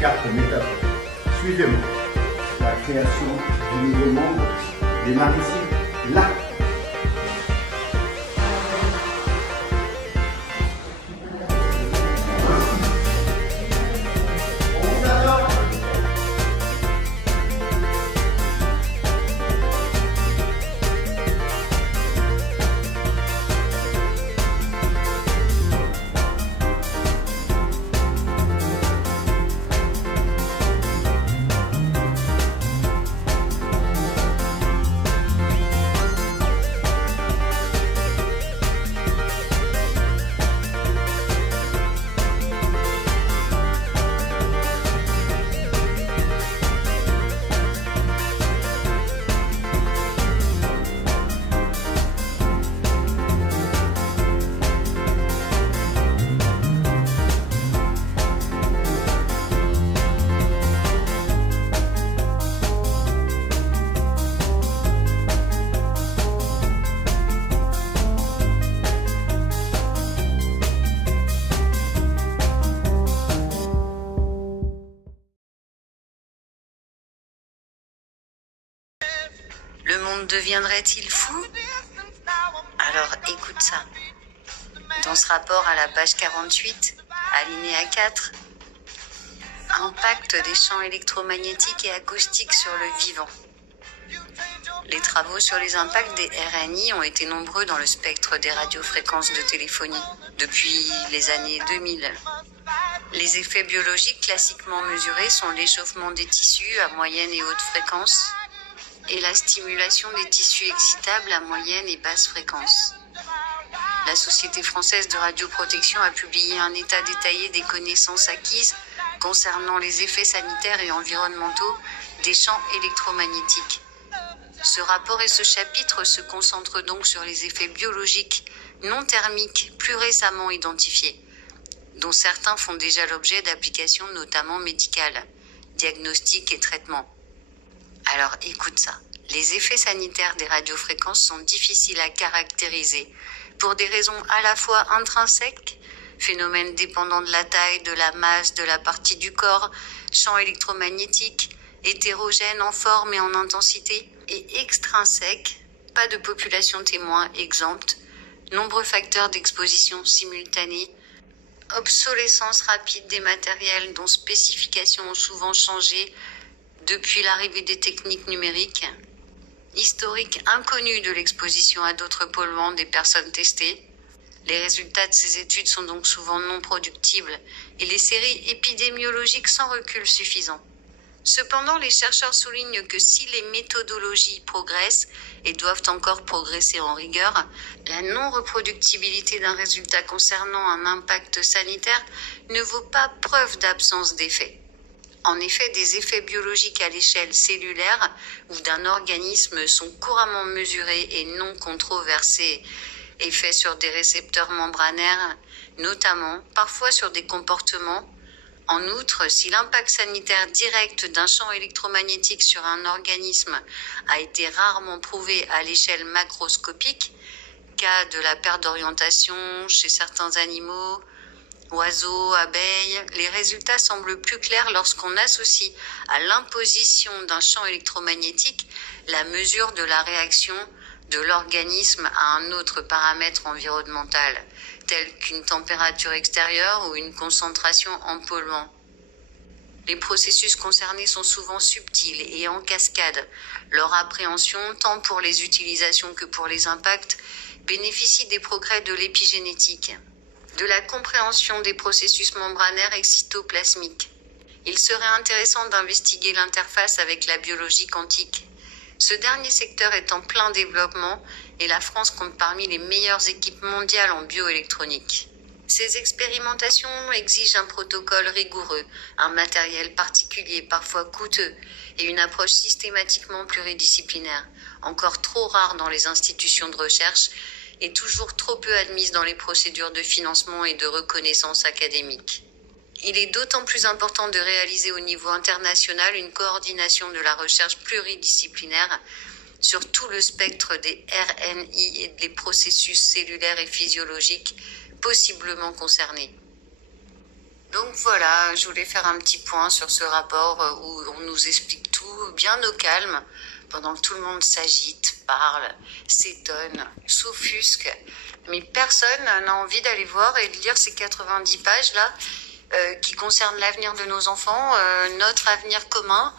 4 métaphores. Suivez-moi. La création du nouveau monde démarre ici, là. Le monde deviendrait-il fou? Alors écoute ça. Dans ce rapport à la page 48, alinéa 4, impact des champs électromagnétiques et acoustiques sur le vivant. Les travaux sur les impacts des RNI ont été nombreux dans le spectre des radiofréquences de téléphonie depuis les années 2000. Les effets biologiques classiquement mesurés sont l'échauffement des tissus à moyenne et haute fréquence et la stimulation des tissus excitables à moyenne et basse fréquence. La Société française de radioprotection a publié un état détaillé des connaissances acquises concernant les effets sanitaires et environnementaux des champs électromagnétiques. Ce rapport et ce chapitre se concentrent donc sur les effets biologiques non thermiques plus récemment identifiés, dont certains font déjà l'objet d'applications notamment médicales, diagnostiques et traitements. Alors écoute ça, les effets sanitaires des radiofréquences sont difficiles à caractériser pour des raisons à la fois intrinsèques, phénomènes dépendants de la taille, de la masse, de la partie du corps, champs électromagnétiques, hétérogènes en forme et en intensité, et extrinsèques, pas de population témoin exempte, nombreux facteurs d'exposition simultanée, obsolescence rapide des matériels dont spécifications ont souvent changé depuis l'arrivée des techniques numériques, historique inconnu de l'exposition à d'autres polluants des personnes testées. Les résultats de ces études sont donc souvent non productibles et les séries épidémiologiques sans recul suffisant. Cependant, les chercheurs soulignent que si les méthodologies progressent et doivent encore progresser en rigueur, la non-reproductibilité d'un résultat concernant un impact sanitaire ne vaut pas preuve d'absence d'effet. En effet, des effets biologiques à l'échelle cellulaire ou d'un organisme sont couramment mesurés et non controversés. Effets sur des récepteurs membranaires, notamment, parfois sur des comportements. En outre, si l'impact sanitaire direct d'un champ électromagnétique sur un organisme a été rarement prouvé à l'échelle macroscopique, cas de la perte d'orientation chez certains animaux, oiseaux, abeilles, les résultats semblent plus clairs lorsqu'on associe à l'imposition d'un champ électromagnétique la mesure de la réaction de l'organisme à un autre paramètre environnemental, tel qu'une température extérieure ou une concentration en polluant. Les processus concernés sont souvent subtils et en cascade. Leur appréhension, tant pour les utilisations que pour les impacts, bénéficie des progrès de l'épigénétique, de la compréhension des processus membranaires et cytoplasmiques. Il serait intéressant d'investiguer l'interface avec la biologie quantique. Ce dernier secteur est en plein développement et la France compte parmi les meilleures équipes mondiales en bioélectronique. Ces expérimentations exigent un protocole rigoureux, un matériel particulier, parfois coûteux, et une approche systématiquement pluridisciplinaire, encore trop rare dans les institutions de recherche et toujours trop peu admise dans les procédures de financement et de reconnaissance académique. Il est d'autant plus important de réaliser au niveau international une coordination de la recherche pluridisciplinaire sur tout le spectre des RNI et des processus cellulaires et physiologiques possiblement concernés. Donc voilà, je voulais faire un petit point sur ce rapport où on nous explique tout bien au calme, pendant que tout le monde s'agite, parle, s'étonne, s'offusque. Mais personne n'a envie d'aller voir et de lire ces 90 pages là qui concernent l'avenir de nos enfants, notre avenir commun.